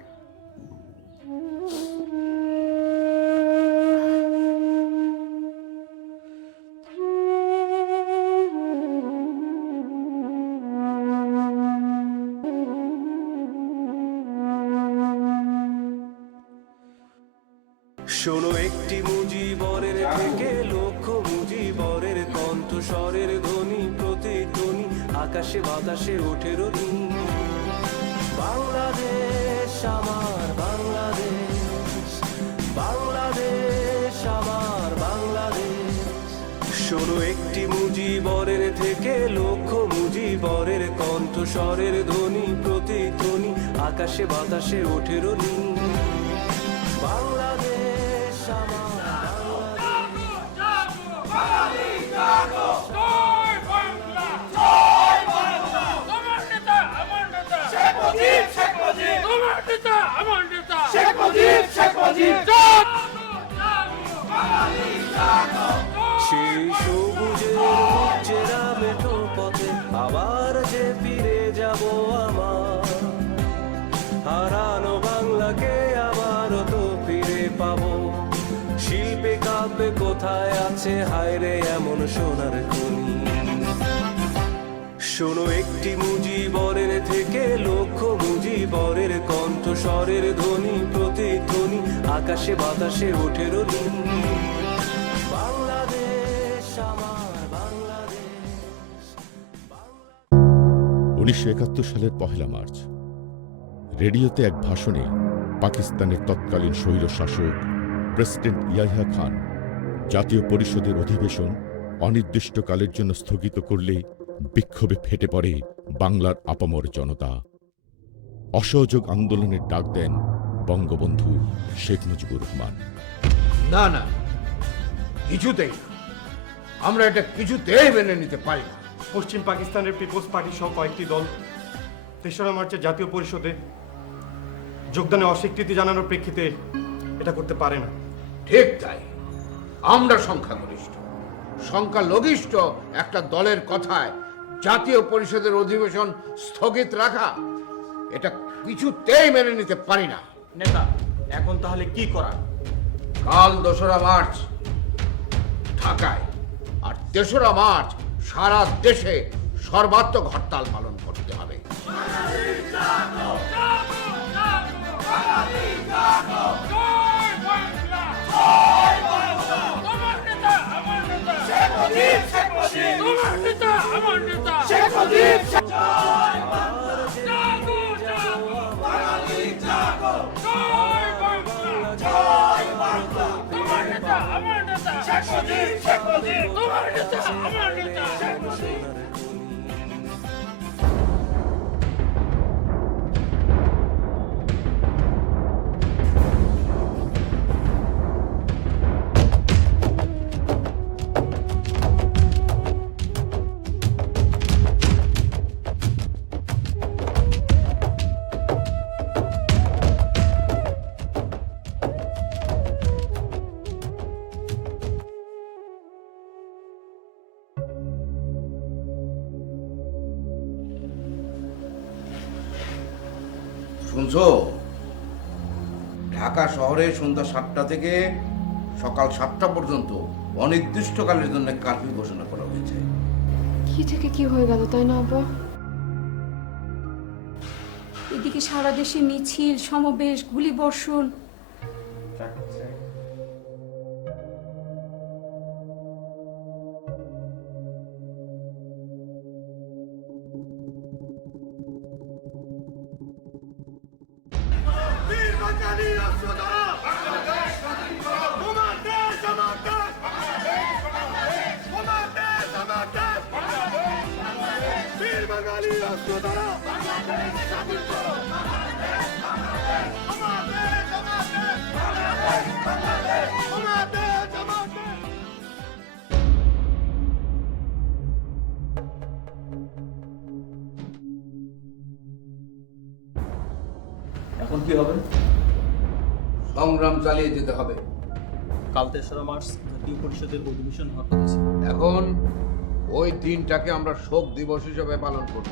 শোনো একটি মুজিবরের থেকে লক্ষ মুজিবরের কণ্ঠস্বরের ধ্বনি, প্রতিধ্বনি আকাশে বাতাসে ওঠে রনি। বাংলাদেশ আমার বাংলাদেশ, বাংলাদেশ আমার বাংলাদেশ। শোনো একটি মুজিবরের থেকে লক্ষ মুজিবরের কণ্ঠস্বরের ধ্বনি, প্রতিধ্বনি আকাশে বাতাসে ওঠে রনি। বাংলাদেশ আমার সেই সবুজের চেরা মেঠো পথে আবার যে ফিরে যাব আমার। হারানো বাংলাকে আবারও তো ফিরে পাবো। শিল্পে কাব্যে কোথায় আছে হায়রে এমন সোনার খনি। শোনো একটি মুজিবরের থেকে লক্ষ মুজিবরের কণ্ঠস্বরের ধ্বনি, প্রতিধ্বনি আকাশে বাতাসে ওঠে রনি। বাংলাদেশ আমার বাংলাদেশ। 1971 সালের 1 মার্চ রেডিওতে এক ভাষণে পাকিস্তানের তৎকালীন স্বৈরশাসক প্রেসিডেন্ট ইয়াহিয়া খান জাতীয় পরিষদের অধিবেশন অনির্দিষ্টকালের জন্য স্থগিত করলে বিক্ষোভে ফেটে পড়ে বাংলার আপামর জনতা। অসহযোগ আন্দোলনের ডাক দেন বঙ্গবন্ধু শেখ মুজিবুর রহমান। না না, কিছুতেই না, আমরা এটা কিছুতেই মেনে নিতে পারি না। পশ্চিম পাকিস্তানের পিপলস পার্টি সহ কয়েকটি দল 3রা মার্চে জাতীয় পরিষদে যোগদানে অস্বীকৃতি জানানোর প্রেক্ষিতে এটা করতে পারে না। ঠিক তাই, আমরা সংখ্যাগরিষ্ঠ। সংখ্যালঘিষ্ঠ একটা দলের কথায় জাতীয় পরিষদের অধিবেশন স্থগিত রাখা, এটা কিছুতেই মেনে নিতে পারি না। নেতা, এখন তাহলে কি করার? কাল 2রা মার্চ ঢাকায় আর 3রা মার্চ সারা দেশে সর্বাত্মক হরতাল পালন করতে হবে। শুনছো, ঢাকা শহরে সন্ধ্যা 7টা থেকে সকাল 7টা পর্যন্ত অনির্দিষ্টকালের জন্য কারফিউ ঘোষণা করা হয়েছে। কি থেকে কি হয়ে গেল, তাই না আব্বা? এদিকে সারা দেশে মিছিল, সমাবেশ, গুলি বর্ষণ। বাঙালি অস্ত্র ধরো, বাংলাদেশ স্বাধীন করো। তোমার দেশ আমার দেশ, তোমার দেশ আমার দেশ, বীর বাঙালি অস্ত্র ধরো, বাংলাদেশ স্বাধীন করো। তোমার দেশ আমার দেশ, তোমার দেশ আমার দেশ, তোমার দেশ আমার দেশ। এখন কি হবে? সংগ্রাম চালিয়ে যেতে হবে। কাল 3রা মার্চ জাতীয় পরিষদের অধিবেশন হওয়ার কথা ছিল। এখন ওই দিনটাকে আমরা শোক দিবস হিসেবে পালন করব।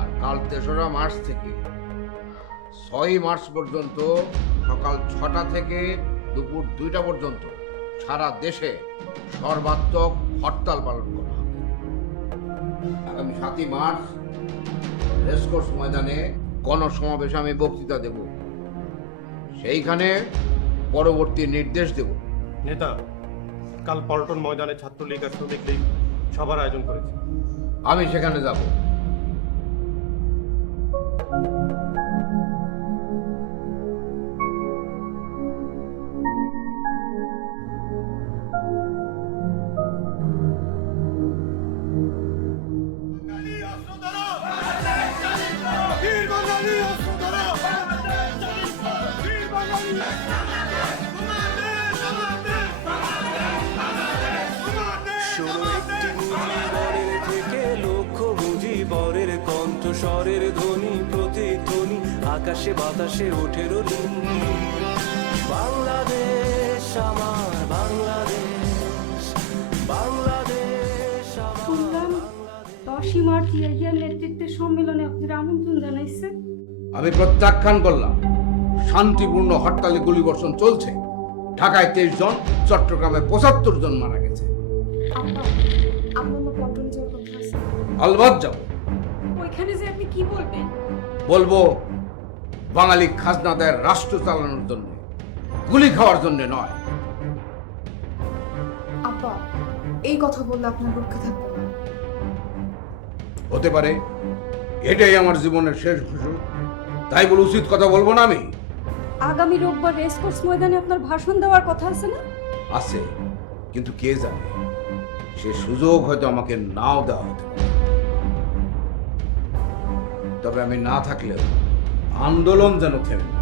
আর কাল 3রা মার্চ থেকে 6 মার্চ পর্যন্ত সকাল 6টা থেকে দুপুর 2টা পর্যন্ত সারা দেশে সর্বাত্মক হরতাল পালন করা হবে। আগামী 7ই মার্চ রেসকোর্স ময়দানে গণসমাবেশে আমি বক্তৃতা দেব, সেইখানে পরবর্তী নির্দেশ দেব। নেতা, কাল পল্টন ময়দানে ছাত্রলীগ আর শ্রমিক লীগ সবার আয়োজন করেছে। আমি সেখানে যাব। বীর বাঙালি অস্ত্র ধরো, বীর বাঙালি তোমার দেশ আমার দেশ, তোমার দেশ শোনো আমার একটি দেশ। মুজিবরের থেকে লক্ষ্য মুজিবরের কণ্ঠস্বরের ধ্বনি প্রতিধ্বনি আকাশে বাতাসে ওঠে রনি। বাংলাদেশ আমার বাংলাদেশ, বাংলাদেশ আমার শুনলাম 10ই মার্চ ইয়াহিয়ার নেতৃত্বে সম্মেলনে আপনারা আমন্ত্রণ জানাইছেন। আমি প্রত্যাখ্যান করলাম। শান্তিপূর্ণ হরতালে গুলিবর্ষণ চলছে। ঢাকায় 23 জন, চট্টগ্রামে 75 জন মারা গেছে। আপনার পল্টনে যাওয়ার কথা আছে। আলবাদ যাব। ওইখানে যে আপনি কি বলবেন? বলবো বাঙালি খাজনা দেয় রাষ্ট্র চালানোর জন্য, গুলি খাওয়ার জন্য নয়। আব্বা, এই কথা বললে আপনার রক্ষে থাকবে না। হতে পারে এটাই আমার জীবনের শেষ ঘোষণা, তাই বলে উচিত কথা বলবো না আমি? আগামী রোববার রেসকোর্স ময়দানে আপনার ভাষণ দেওয়ার কথা আছে না? আছে, কিন্তু কে জানে, সে সুযোগ হয়তো আমাকে নাও দেওয়া হতে পারে। তবে আমি না থাকলেও আন্দোলন যেন থেমে না।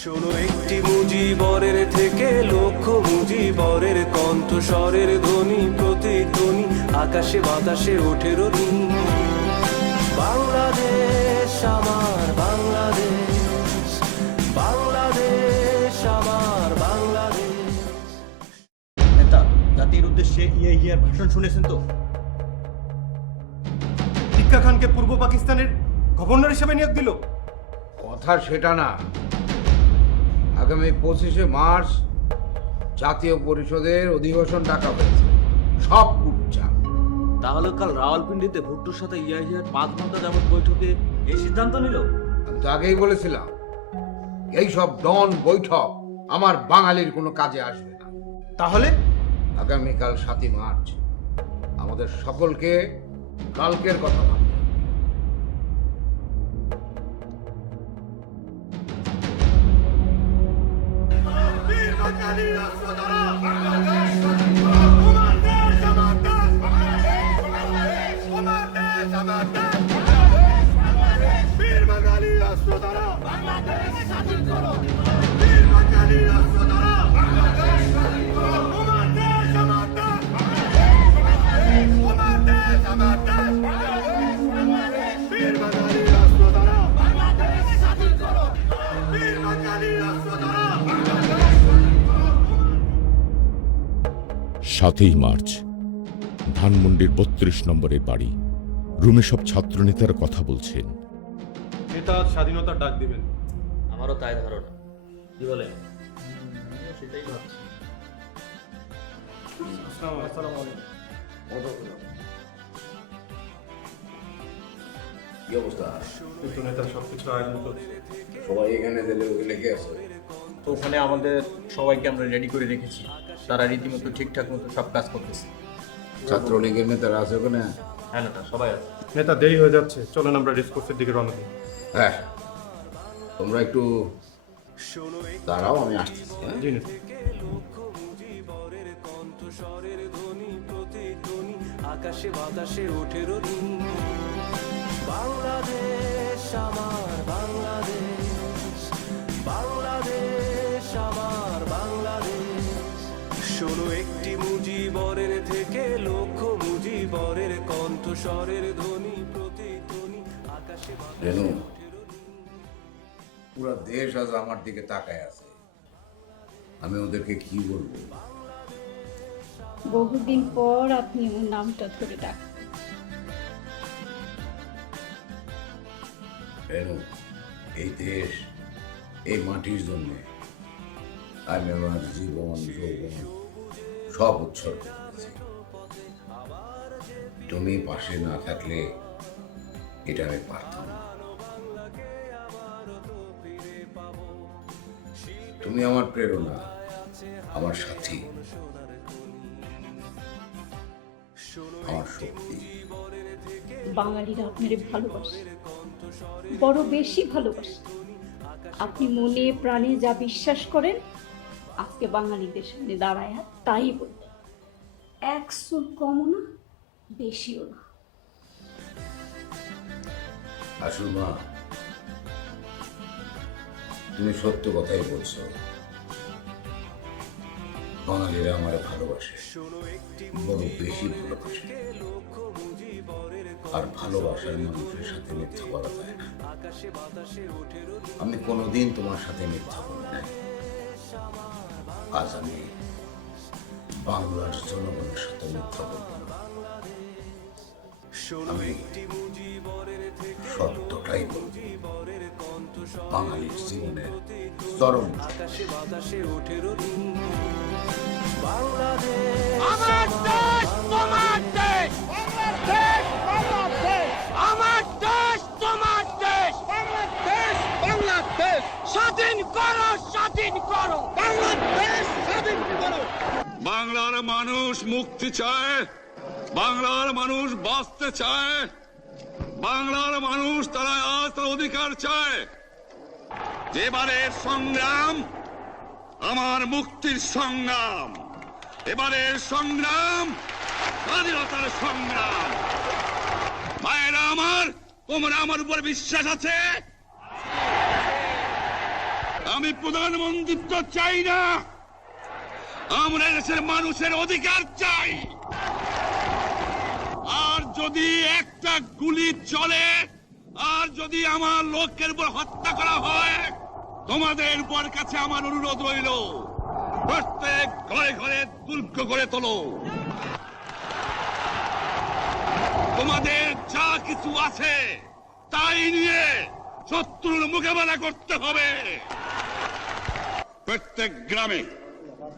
শোনো একটি মুজিবরের থেকে লক্ষ্য মুজিবরের কণ্ঠস্বরের ধ্বনি প্রতিধ্বনি আকাশে বাতাসে ওঠে রনি। বাংলাদেশ আমার বাংলাদেশ, বাংলাদেশ আমার বাংলাদেশ। নেতা, জাতির উদ্দেশ্যে ইয়াহিয়ার ভাষণ শুনেছেন তো? টিক্কা খানকে পূর্ব পাকিস্তানের গভর্নর হিসেবে নিয়োগ দিল। কথা সেটা না। আগামী 25শে মার্চ জাতীয় পরিষদের অধিবেশন ডাকা হয়েছে, সব উচ্চা। তাহলে কাল রাওয়ালপিন্ডিতে ভুট্টোর সাথে ইয়াহিয়ার 5 ঘন্টা যাবত বৈঠকে এই সিদ্ধান্ত নিল। আমি তো আগেই বলেছিলাম এই সব ডন বৈঠক আমার বাঙালির কোনো কাজে আসবে না। তাহলে আগামীকাল 7ই মার্চ আমাদের সকলকে কালকের কথা ভাবতে হবে। বীর বাঙালি অস্ত্র ধরো, বাংলাদেশ স্বাধীন করো। তোমার দেশ আমার দেশ, তোমার দেশ আমার দেশ, বীর বাঙালি অস্ত্র ধরো, বাংলাদেশ স্বাধীন করো। বীর বাঙালি অস্ত্র ধরো, বাংলাদেশ স্বাধীন করো। তোমার দেশ আমার দেশ, তোমার দেশ আমার দেশ, বীর বাঙালি অস্ত্র ধরো, বাংলাদেশ স্বাধীন করো। বীর বাঙালি অস্ত্র ধরো, বাংলাদেশ স্বাধীন করো। 7ই মার্চ ধানমন্ডির 32 নম্বরের বাড়ি রুমে সব ছাত্রনেতারা কথা বলছেন। নেতা আজ স্বাধীনতার ডাক দিবেন। আমারও তাই ধারণা। কি বলেন? সেটাই ভাবছি। আসসালামু আলাইকুম। অবস্থা? কিন্তু নেতা সবকিছু আয়োজন করছে। সবাই এখানে দিলে ওখানে কে আছে? তো ওখানে আমাদের সবাইকে আমরা রেডি করে রেখেছি, তারা রীতিমতো ঠিকঠাক মতো সব কাজ করতেছে। ছাত্রলীগের নেতারা আছে ওখানে? হ্যাঁ নেতা, সবাই আছে। নেতা দেরি হয়ে যাচ্ছে, চলেন আমরা রেসকোর্সের দিকে রওনা দিই। হ্যাঁ, তোমরা একটু দাঁড়াও, আমি আসতেছি। হ্যাঁ? জি নেতা। আকাশে বাতাসে ওঠে রনি, বাংলাদেশ আমার বাংলাদেশ, বাংলাদেশ আমার বাংলাদেশ। শোনো একটি মুজিবরের থেকে লক্ষ মুজিবরের কণ্ঠস্বরের ধ্বনি প্রতিধ্বনি আকাশে রেনু, পুরো দেশ আজ আমার দিকে তাকায় আছে, আমি ওদেরকে কি বলবো? বহুদিন পর আপনি ওর নামটা ধরে ডাকেন। রেনু, এই দেশ, এই মাটির জন্য আমি আমার জীবন যৌবন সব উৎসর্গ করেছি। তুমি পাশে না থাকলে এটা আমি পারতাম না। তুমি আমার প্রেরণা, আমার সাথী, আমার শক্তি। বাঙালিরা আপনারে ভালোবাসে, বড় বেশি ভালোবাসে। আপনি মনে প্রাণে যা বিশ্বাস করেন, আজকে বাঙালিদের সামনে দাঁড়ায় তাই বলবেন। এক চুল কমও না, বেশিও না। আসল মা, তুমি সত্য কথাই বলছো। বাঙালিরা আমার ভালোবাসে, বড় বেশি ভালোবাসে। আর ভালোবাসার মানুষের সাথে মিথ্যা বলা যায় না। আমি কোনোদিন তোমার সাথে মিথ্যা বলি নাই। আজ আমি বাংলার জনগণের সাথে মিথ্যা বলব না। আমি সত্যটাই বলব। বাঙালির জীবনের চরম আকাশে বাতাসে ওঠে রনি, বাংলাদেশ আমার দেশ তোমার দেশ, বাংলাদেশ বাংলাদেশ, আমার দেশ তোমার দেশ, বাংলাদেশ বাংলাদেশ, স্বাধীন করো স্বাধীন করো, বাংলাদেশ স্বাধীন করো। বাংলার মানুষ মুক্তি চায়, বাংলার মানুষ বাঁচতে চায়, বাংলার মানুষ তারা আজ তার অধিকার চায়। এবারের সংগ্রাম আমার মুক্তির সংগ্রাম, এবারের সংগ্রাম স্বাধীনতার সংগ্রাম। মায়েরা আমার, তোমরা আমার উপর বিশ্বাস আছে? আমি প্রধানমন্ত্রিত্ব চাই না, আমরা দেশের মানুষের অধিকার চাই। আর যদি একটা গুলি চলে, আর যদি আমার লোকের উপর হত্যা করা হয়, তোমাদের উপর কাছে আমার অনুরোধ রইল, প্রত্যেক ঘরে ঘরে দুর্গ করে তোলো। তোমাদের যা কিছু আছে তাই নিয়ে শত্রুর মোকাবেলা করতে হবে। প্রত্যেক গ্রামে,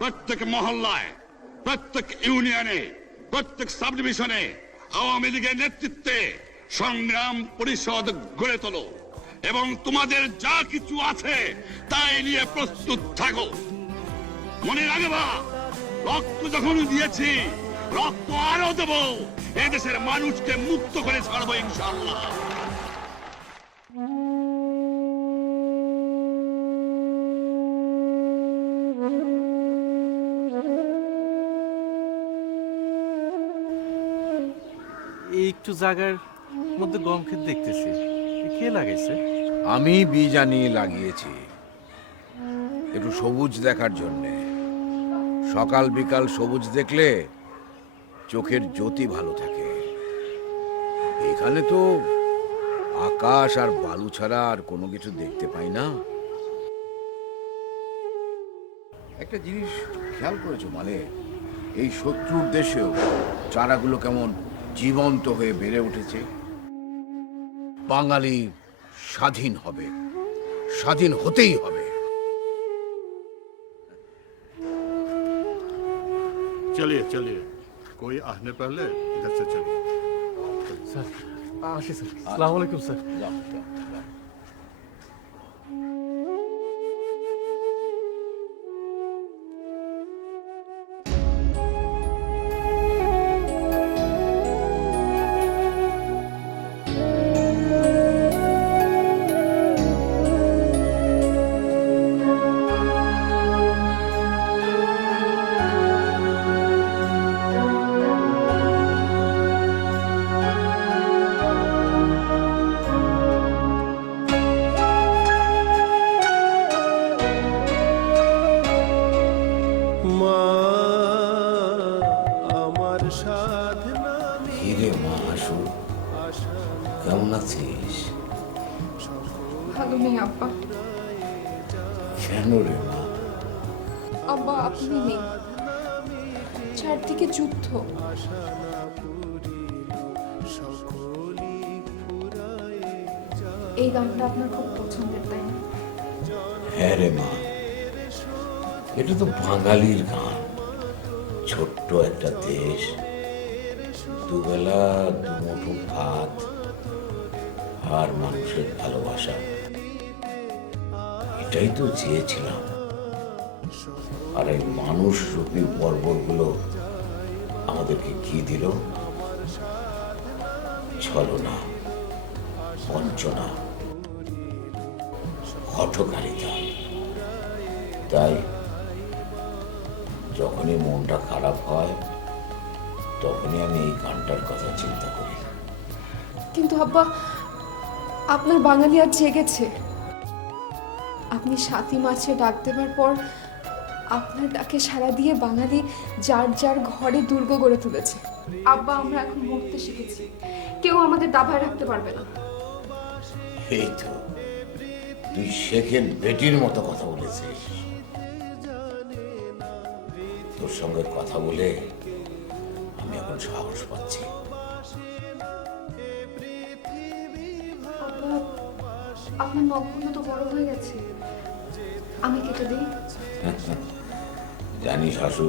প্রত্যেক মহল্লায়, প্রত্যেক ইউনিয়নে, প্রত্যেক সাব ডিভিশনে আওয়ামী লীগের নেতৃত্বে সংগ্রাম পরিষদ গড়ে তোলো এবং তোমাদের যা কিছু আছে তাই নিয়ে প্রস্তুত থাকো। মনে রাখবা, রক্ত যখন দিয়েছি, রক্ত আরো দেব। এদেশের মানুষকে মুক্ত করে ছাড়বো ইনশাআল্লাহ। এই একটু জায়গার মধ্যে গম ক্ষেত দেখতেছি, কে লাগাইছে? আমি বীজ আনিয়ে লাগিয়েছি একটু সবুজ দেখার জন্যে। সকাল বিকাল সবুজ দেখলে চোখের জ্যোতি ভালো থাকে। এখানে তো আকাশ আর বালু ছাড়া আর কোনো কিছু দেখতে পাই না। একটা জিনিস খেয়াল করেছো মানে, এই শত্রুর দেশেও চারাগুলো কেমন জীবন্ত হয়ে বেড়ে উঠেছে। বাঙালি স্বাধীন হবে, স্বাধীন হতেই হবে। चलिए चलिए, कोई आने पहले इधर से चलिए। স্যার, আসি স্যার। আসসালামু আলাইকুম স্যার। যাও, যাও, যাও। মা আমার সাধনা হিরে মা আসু, কেমন আছিস? ভালো নেই আব্বা। কেন রে মা? আব্বা আপনি নেই, চারদিকে যুদ্ধ। এই গানটা আপনার খুব পছন্দের, তাই না? হ্যাঁ রে মা, এটা তো বাঙালির গান। ছোট্ট একটা দেশ, দুবেলা দুমুঠো ভাত আর মানুষের ভালোবাসা, এটাই তো চেয়েছিলাম। আর এই মানুষ রূপী বর্বরগুলো আমাদেরকে কি দিল? ছলনা, বঞ্চনা, হঠকারিতা। তাই যখনই মনটা খারাপ হয় তখনই আমি এই গানটার কথা চিন্তা করি। কিন্তু আব্বা, আপনার বাঙালি আর জেগেছে। আপনি 7ই মার্চে ডাক দেবার পর আপনার ডাকে সাড়া দিয়ে বাঙালি যার যার ঘরে দুর্গ গড়ে তুলেছে। আব্বা, আমরা এখন মরতে শিখেছি, কেউ আমাদের দাবায় রাখতে পারবে না। এই তো তুই শেখের বেটির মতো কথা বলেছিস। তোর সঙ্গে কথা বলে আমি এখন সাহস পাচ্ছি। আব্বা, আপনার নখগুলো তো বড় হয়ে গেছে, আমি কেটে দিই? জানিস হাসু,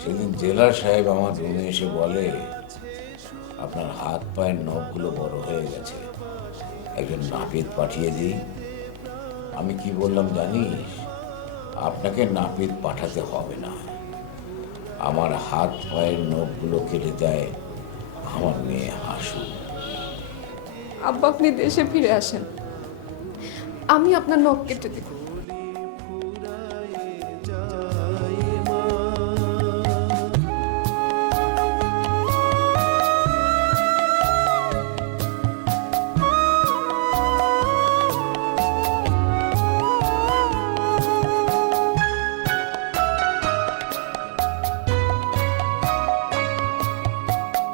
সেদিন জেলার সাহেব আমার রুমে এসে বলে আপনার হাত পায়ের নখগুলো বড় হয়ে গেছে, একজন নাপিত পাঠিয়ে দিই। আমি কি বললাম জানিস? আপনাকে নাপিত পাঠাতে হবে না, আমার হাত পায়ের নখগুলো কেটে দেয় আমার মেয়ে হাসু। আব্বা, আপনি দেশে ফিরে আসেন, আমি আপনার নখ কেটে দেব।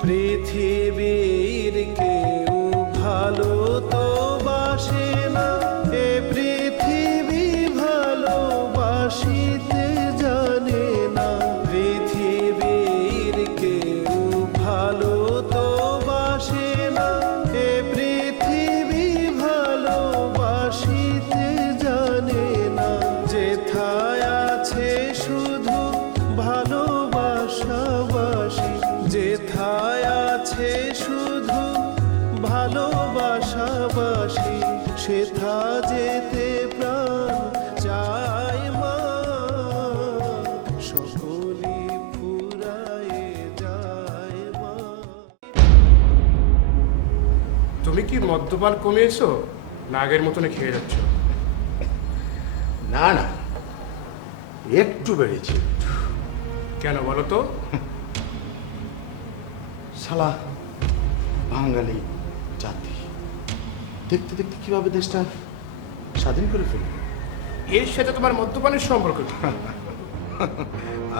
পৃথিবীর কেউ ভালো তো বাসে না, এ পৃথিবী ভালোবাসিতে জানে না। পৃথিবীর কেউ ভালো তো বাসে না, এ পৃথিবী ভালোবাসিতে জানে না। যেথায় আছে শুধু ভালোবাসাবাসি, যেথায় আছে শুধু ভালোবাসাবাসি, সেথা যেতে প্রাণ চায় মা, সকলি ফুরায়ে যায় মা। তুমি কি মদ্যপান কমিয়েছো না আগের মতনে খেয়ে যাচ্ছ? না না, একটু বেড়েছে। কেন বলো তো? শালা বাঙালি জাতি দেখতে দেখতে কিভাবে দেশটা স্বাধীন করে ফেলল। এর সাথে তোমার মদ্যপানের সম্পর্ক কি?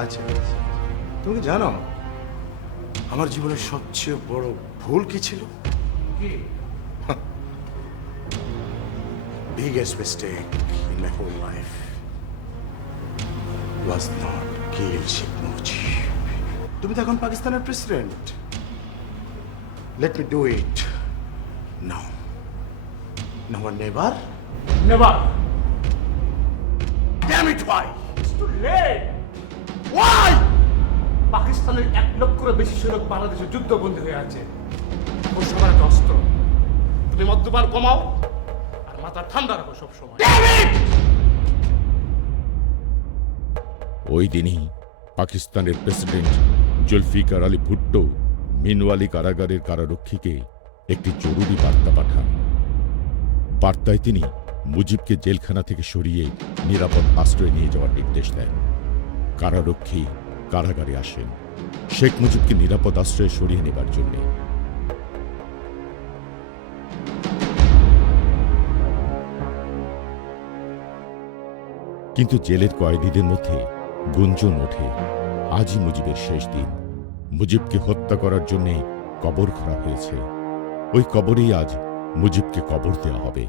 আচ্ছা আচ্ছা, তুমি কি জানো আমার জীবনের সবচেয়ে বড় ভুল কি ছিল? কি? Biggest mistake in my whole life was not kill Sheikh Mujib. তুমি তো এখন পাকিস্তানের president. Let me do it now. Now or never. Never. Damn it, why? It's too late. Why? পাকিস্তানের 1 লক্ষেরও বেশি সৈনিক বাংলাদেশে যুদ্ধবন্দী হয়ে আছে। ওর সবার একটা অস্ত্র। তুমি মদ্যপান কমাও আর মাথা ঠান্ডা রাখো সবসময়। ওই দিনই পাকিস্তানের প্রেসিডেন্ট জুলফিকার আলী ভুট্টো মিনওয়ালি কারাগারের কারারক্ষীকে একটি জরুরি বার্তা পাঠান। বার্তায় তিনি মুজিবকে জেলখানা থেকে সরিয়ে নিরাপদ আশ্রয় নিয়ে যাওয়ার নির্দেশ দেন। কারারক্ষী কারাগারে আসেন শেখ মুজিবকে নিরাপদ আশ্রয়ে সরিয়ে নেবার জন্য। কিন্তু জেলের কয়েদিদের মধ্যে গুঞ্জন ওঠে, আজই মুজিবের শেষ দিন, মুজিবকে হত্যা করার জন্য কবর খোঁড়া হয়েছে, ওই কবরেই আজ মুজিবকে কবর দেওয়া হবে।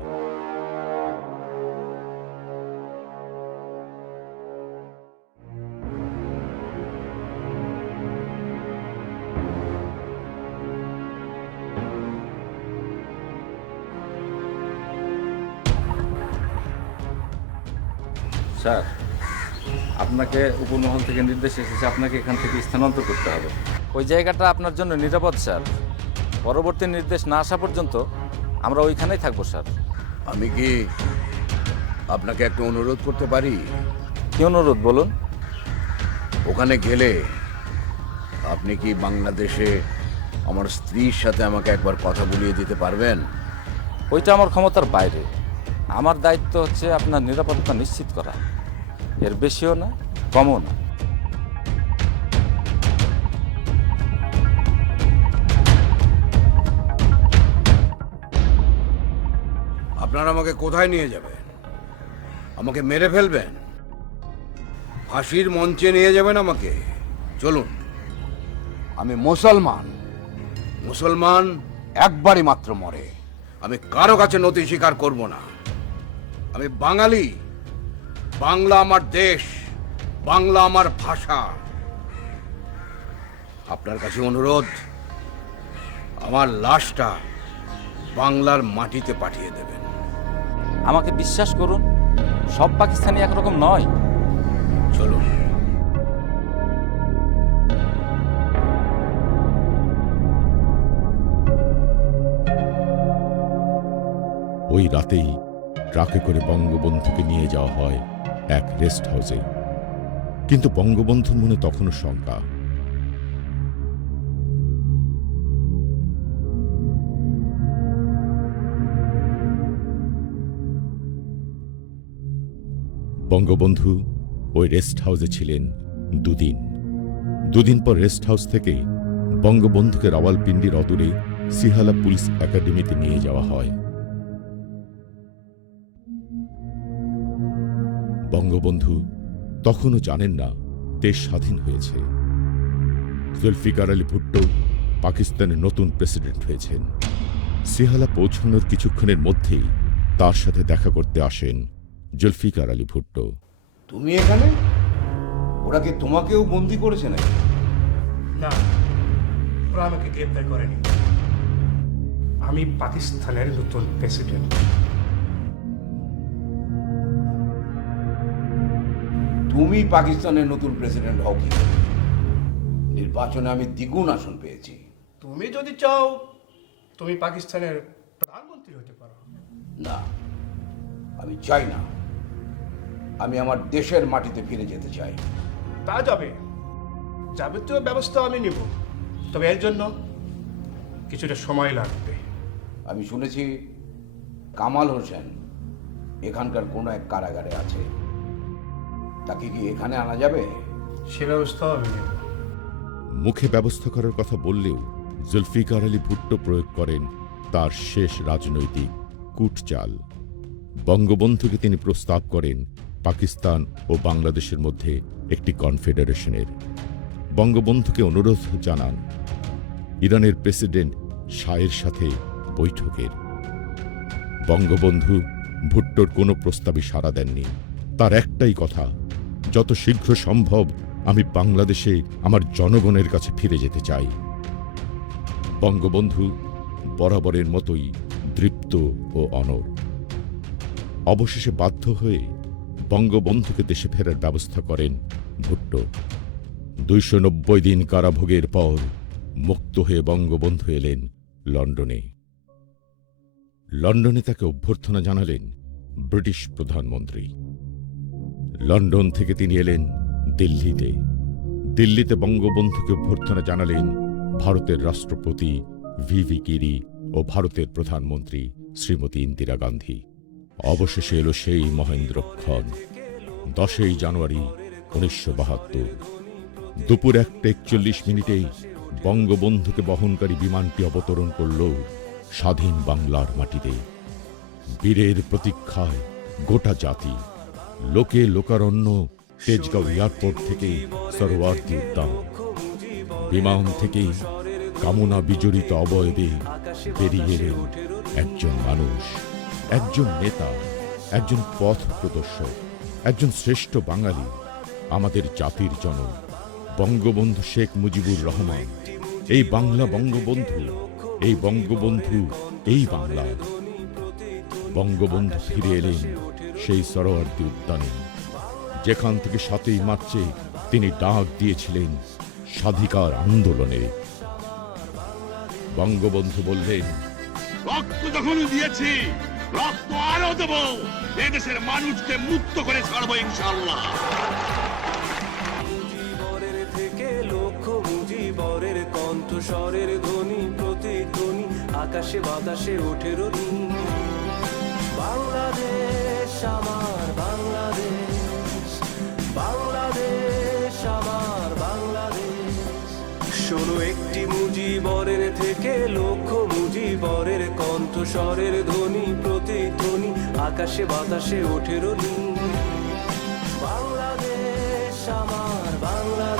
স্যার, আপনাকে উপমহল থেকে নির্দেশ এসেছে আপনাকে এখান থেকে স্থানান্তর করতে হবে। ওই জায়গাটা আপনার জন্য নিরাপদ স্যার। পরবর্তী নির্দেশ না আসা পর্যন্ত আমরা ওইখানেই থাকবো স্যার। আমি কি আপনাকে একটা অনুরোধ করতে পারি? কি অনুরোধ বলুন? ওখানে গেলে আপনি কি বাংলাদেশে আমার স্ত্রীর সাথে আমাকে একবার কথা বলিয়ে দিতে পারবেন? ওইটা আমার ক্ষমতার বাইরে। আমার দায়িত্ব হচ্ছে আপনার নিরাপত্তা নিশ্চিত করা, এর বেশিও না কমও না। আপনারা আমাকে কোথায় নিয়ে যাবেন? আমাকে মেরে ফেলবেন? ফাঁসির মঞ্চে নিয়ে যাবেন আমাকে? চলুন, আমি মুসলমান। মুসলমান একবারই মাত্র মরে। আমি কারো কাছে নতি স্বীকার করব না। আমি বাঙালি। বাংলা আমার দেশ, বাংলা আমার ভাষা। আপনার কাছে অনুরোধ, আমার লাশটা বাংলার মাটিতে পাঠিয়ে দেবেন। আমাকে বিশ্বাস করুন, সব পাকিস্তানি একরকম নয়। চলুন। ওই রাতেই ট্রাকে করে বঙ্গবন্ধুকে নিয়ে যাওয়া হয় এক রেস্ট হাউসে। কিন্তু বঙ্গবন্ধুর মনে তখনও শঙ্কা। বঙ্গবন্ধু ওই রেস্ট হাউসে ছিলেন দুদিন পর রেস্ট হাউস থেকে বঙ্গবন্ধুকে রাওয়ালপিন্ডির অদূরে সিহালা পুলিশ একাডেমিতে নিয়ে যাওয়া হয়। বঙ্গবন্ধু তখনও জানেন না দেশ স্বাধীন হয়েছে। জুলফিকার আলী ভুট্টো পাকিস্তানের নতুন প্রেসিডেন্ট হয়েছেন। সিহালা পৌঁছানোর কিছুক্ষণের মধ্যেই তার সাথে দেখা করতে আসেন জুলফিকার আলী ভুট্টো। তুমি এখানে? ওরা কি তোমাকেও বন্দি করেছে নাকি? না, ওরা আমাকে গ্রেপ্তার করেনি। আমি পাকিস্তানের নতুন প্রেসিডেন্ট। তুমি পাকিস্তানের নতুন প্রেসিডেন্ট হও কি? নির্বাচনে আমি দ্বিগুণ আসন পেয়েছি। তুমি যদি চাও তুমি পাকিস্তানের প্রধানমন্ত্রী হতে পারো। না, আমি চাই না। আমি আমার দেশের মাটিতে ফিরে যেতে চাই। তা যাবে, যাবতীয় ব্যবস্থা আমি নিব, তবে এর জন্য কিছুটা সময় লাগবে। আমি শুনেছি কামাল হোসেন এখানকার কোনো এক কারাগারে আছে। তাকে কি এখানে আনা যাবে? সে ব্যবস্থাও আমি নেব। মুখে ব্যবস্থা করার কথা বললেও জুলফিকার আলী ভুট্টো প্রয়োগ করেন তার শেষ রাজনৈতিক কূটচাল। বঙ্গবন্ধুকে তিনি প্রস্তাব করেন পাকিস্তান ও বাংলাদেশের মধ্যে একটি কনফেডারেশনের। বঙ্গবন্ধুকে অনুরোধ জানান ইরানের প্রেসিডেন্ট শাহের সাথে বৈঠকের। বঙ্গবন্ধু ভুট্টোর কোনো প্রস্তাবে সাড়া দেননি। তার একটাই কথা, যত শীঘ্র সম্ভব আমি বাংলাদেশে আমার জনগণের কাছে ফিরে যেতে চাই। বঙ্গবন্ধু বরাবরের মতোই দৃপ্ত ও অনড়। অবশেষে বাধ্য হয়ে বঙ্গবন্ধুকে দেশে ফেরার ব্যবস্থা করেন ভুট্টো। 290 দিন কারাভোগের পর মুক্ত হয়ে বঙ্গবন্ধু এলেন লন্ডনে। লন্ডনে তাকে অভ্যর্থনা জানালেন ব্রিটিশ প্রধানমন্ত্রী। লন্ডন থেকে তিনি এলেন দিল্লিতে। দিল্লিতে বঙ্গবন্ধুকে অভ্যর্থনা জানালেন ভারতের রাষ্ট্রপতি ভিভি গিরি ও ভারতের প্রধানমন্ত্রী শ্রীমতী ইন্দিরা গান্ধী। অবশেষে এলো সেই মহেন্দ্রক্ষণ, 10ই জানুয়ারি 1972। দুপুর 1:41 বঙ্গবন্ধুকে বহনকারী বিমানটি অবতরণ করল স্বাধীন বাংলার মাটিতে। বীরের প্রতীক্ষায় গোটা জাতি। লোকে লোকারণ্য তেজগাঁও এয়ারপোর্ট থেকে সরোয়ার্দী উদ্যান। বিমান থেকে কামনা বিজড়িত অবয়বে বেরিয়ে এলেন একজন মানুষ, একজন নেতা, একজন পথ প্রদর্শক, একজন শ্রেষ্ঠ বাঙালি, আমাদের জাতির জনক বঙ্গবন্ধু শেখ মুজিবুর রহমান। এই বাংলা বঙ্গবন্ধু, এই বঙ্গবন্ধু, এই বাংলা। বঙ্গবন্ধু ফিরে এলেন সেই সরোয়ার্দী উদ্যানে, যেখান থেকে 7ই মার্চে তিনি ডাক দিয়েছিলেন স্বাধিকার আন্দোলনে। বঙ্গবন্ধু বললেন, রক্ত যখন দিয়েছি, রক্ত আরো দেব, এদেশের মানুষকে মুক্ত করে ছাড়বো ইনশাআল্লাহ। মুজিবরের থেকে লক্ষ মুজিবরের কণ্ঠস্বরের ধ্বনি, প্রতিধ্বনি আকাশে বাতাসে ওঠে রনি। বাংলাদেশ আমার বাংলাদেশ, বাংলাদেশ আমার বাংলাদেশ। শোনো একটি মুজিবরের থেকে লক্ষ মুজিবরের কণ্ঠস্বরের ধ্বনি, প্রতিধ্বনি আকাশে বাতাসে ওঠে রনি। বাংলাদেশ আমার বাংলাদেশ।